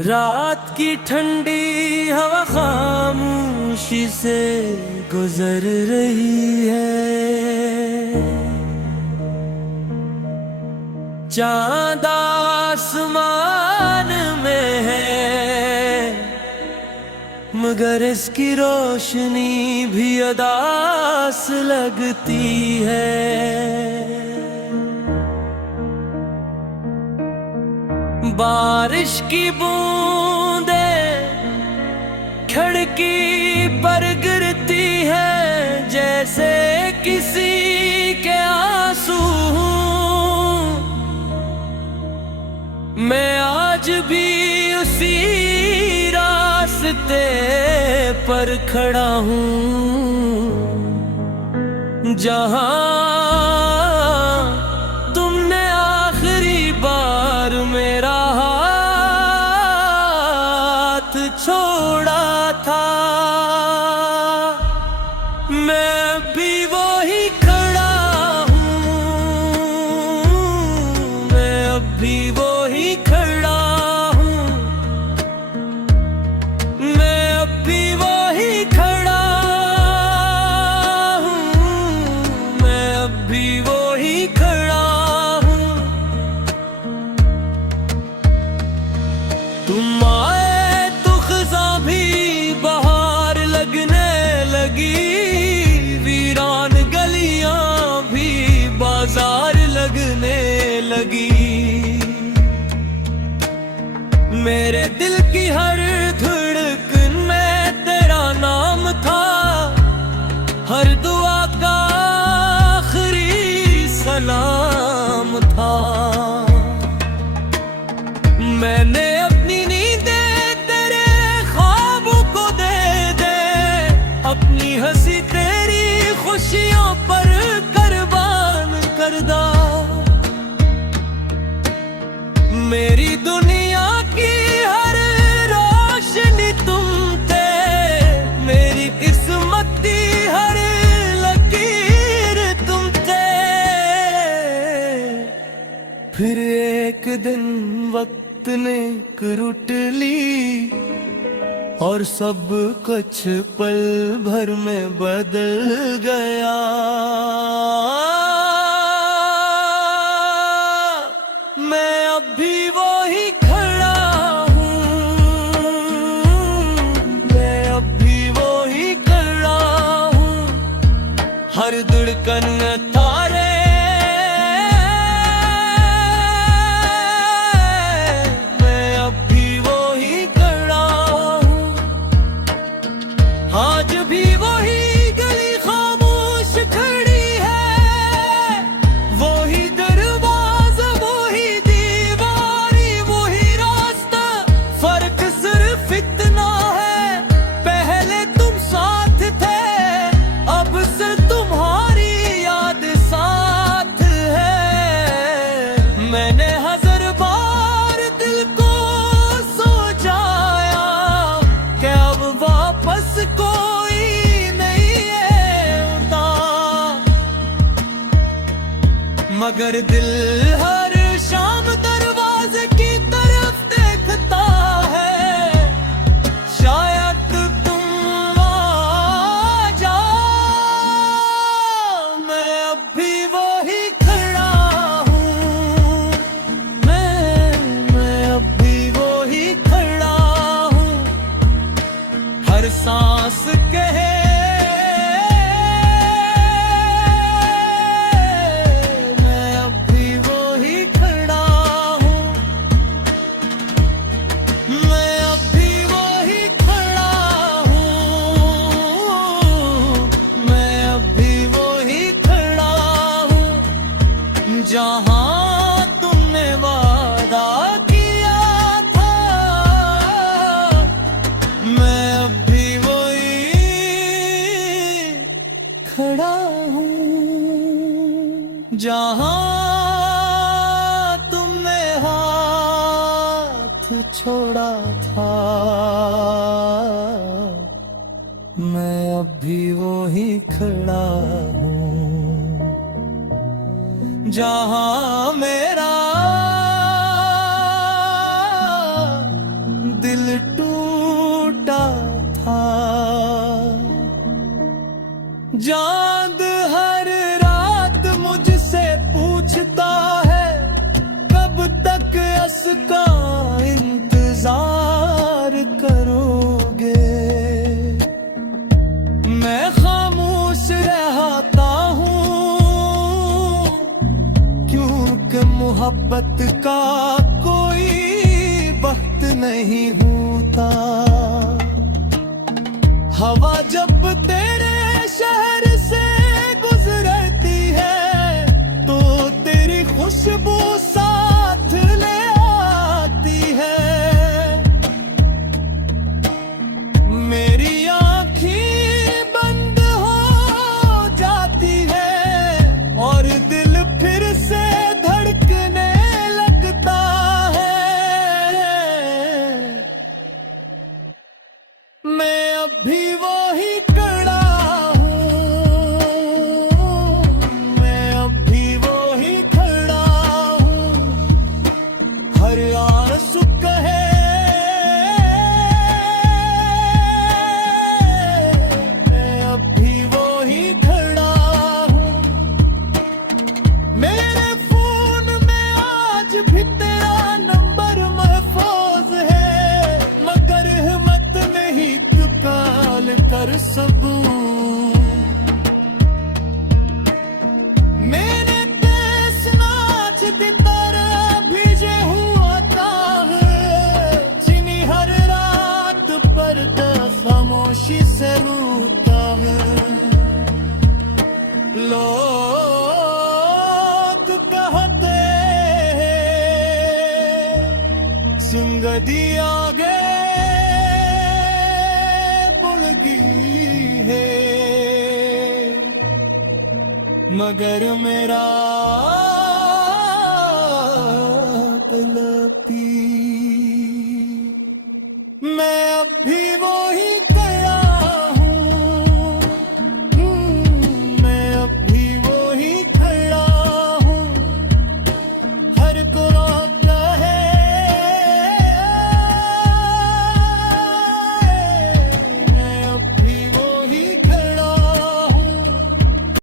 रात की ठंडी हवा खामोशी से गुजर रही है। चांद आसमान में है, मगर इसकी रोशनी भी उदास लगती है। बारिश की बूंदें खिड़की पर गिरती है, जैसे किसी के आंसू। मैं आज भी उसी रास्ते पर खड़ा हूँ जहाँ तुमने आखिरी बार मेरा हाथ छोड़ा था। मैं भी वही खड़ा हूँ, मैं अब भी वही खड़ा हूँ, मैं अब भी वही खड़ा हूँ, मैं अब भी वही खड़ा हूँ। तुम आए तो खज़ां भी बहार लगने लगी, वीरान गलियां भी बाजार लगने लगी। मेरे दिल की हर धड़कन में तेरा नाम था, हर दुआ का आखिरी सलाम था। मैंने अपनी नींदें तेरे ख्वाबों को दे दे, अपनी हंसी तेरी खुशियों पर कुर्बान कर दा। मेरी दुनिया की हर रोशनी तुम थे, मेरी किस्मत की हर लकीर तुम थे। फिर एक दिन वक्त ने रुट ली और सब कुछ पल भर में बदल गया। मैं अब भी वही खड़ा हूँ, मैं अब भी वही खड़ा हूँ, हर धड़कन तारे आज भी वही गली खामोश खड़ी है, वही दरवाजा वही दीवारी वही रास्ता, फर्क सिर्फ इतना है पहले तुम साथ थे, अब से तुम्हारी याद साथ है। मैंने हजार बार दिल को सोचाया कि अब वापस कोई नहीं है उता, मगर दिल हर शाम दरवाजे की तरफ देखता है, शायद तुम आ जाओ। मैं अब भी वही खड़ा हूँ, मैं अब भी वही खड़ा हूँ, हर सांस कहे मैं अब भी वही खड़ा हूँ, मैं अब भी वही खड़ा हूँ, मैं अब भी वही खड़ा हूँ, जहाँ तुमने वादा किया था। मैं अब भी वही खड़ा हूँ। जहां तुमने हाथ छोड़ा था, मैं अब भी वो ही खड़ा हूँ। जहां मेरा दिल टूटा था, चांद हर रात मुझसे पूछता है, कब तक इसका इंतजार करोगे। मैं खामोश रहता हूँ, क्योंकि मोहब्बत का कोई वक्त नहीं होता। हवा जब तेरे शहर से गुजरती है, तो तेरी खुशबू साथ ले आती है। मेरी आँखें बंद हो जाती है और दिल फिर से धड़कने लगता है। मैं अब भी वो ही खड़ा हूँ, मैं अब भी वो ही खड़ा हूँ। हर आंसू कहे, मैं अब भी वो ही खड़ा हूँ। मेरे फोन में आज भी तेरा नंबर महफूज है, मगर हिम्मत नहीं तू कॉल कर सकूं। मेरे देश नाच की तरह भीजे हुआ था, जिन्हीं हर रात पर खामोशी से रोता है। लोग कहते हैं जिंदगी आगे बढ़ गई है, मगर मेरा